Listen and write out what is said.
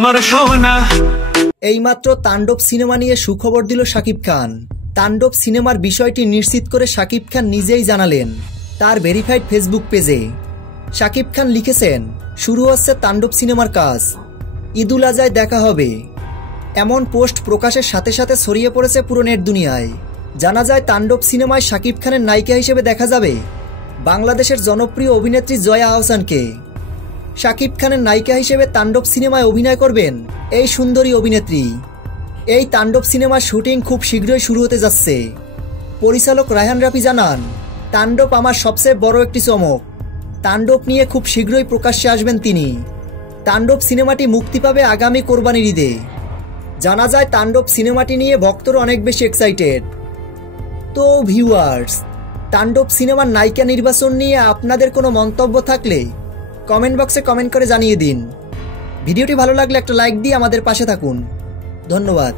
আমার সোনা। এইমাত্র তাণ্ডব সিনেমা নিয়ে সুখবর দিল শাকিব খান। তাণ্ডব সিনেমার বিষয়টি নিশ্চিত করে শাকিব খান নিজেই জানালেন তার ভেরিফাইড ফেসবুক পেজে। শাকিব খান লিখেছেন, শুরু হচ্ছে তাণ্ডব সিনেমার কাজ, ঈদুল আজহায় দেখা হবে। এমন পোস্ট প্রকাশের সাথে সাথে ছড়িয়ে পড়েছে পুরো নেট দুনিয়ায়। জানা যায় তাণ্ডব সিনেমায় শাকিব খানের নায়িকা হিসেবে দেখা যাবে বাংলাদেশের জনপ্রিয় অভিনেত্রী জয়া আহসানকে। শাকিব খানের নায়িকা হিসেবে তাণ্ডব সিনেমায় অভিনয় করবেন এই সুন্দরী অভিনেত্রী। এই তাণ্ডব সিনেমার শুটিং খুব শীঘ্রই শুরু হতে যাচ্ছে। পরিচালক রায়হান রাফি জানান, তাণ্ডব আমার সবচেয়ে বড় একটি চমক। তাণ্ডব নিয়ে খুব শীঘ্রই প্রকাশ্যে আসবেন তিনি। তাণ্ডব সিনেমাটি মুক্তি পাবে আগামী কোরবানির ঈদে। জানা যায় তাণ্ডব সিনেমাটি নিয়ে ভক্তরা অনেক বেশি এক্সাইটেড। তো ভিউয়ার্স, তাণ্ডব সিনেমার নায়িকা নির্বাচন নিয়ে আপনাদের কোনো মন্তব্য থাকলে কমেন্ট বক্সে কমেন্ট করে জানিয়ে দিন। ভিডিওটি ভালো লাগলে একটা লাইক দিয়ে আমাদের পাশে থাকুন। ধন্যবাদ।